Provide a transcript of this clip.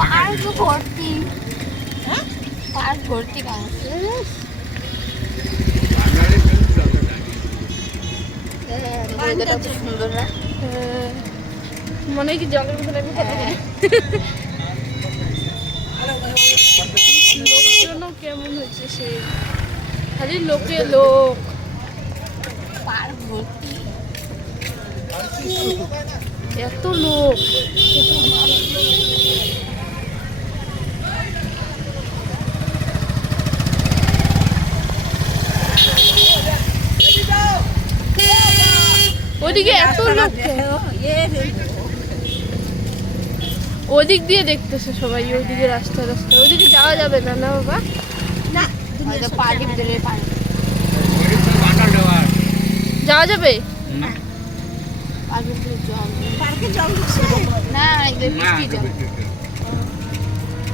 Park ভর্তি, হ্যাঁ park ভর্তি মানুষ। সুন্দর না? মনে হয় কি জঙ্গল ভিতরে লোকজনও কেমন হয়েছে সে, খালি লোকে লোক। পার্ক ভর্তি এত লোক, ওদিকে এত লোক, ওদিক দিয়ে দেখতেছে সবাই, ওইদিকে রাস্তা রাস্তা, ওইদিকে যাওয়া যাবে না না বাবা? না পার্কের ভিতরে যাওয়া যাবে না, পার্কের ভিতরে জল, পার্কে জল না, বৃষ্টি জল।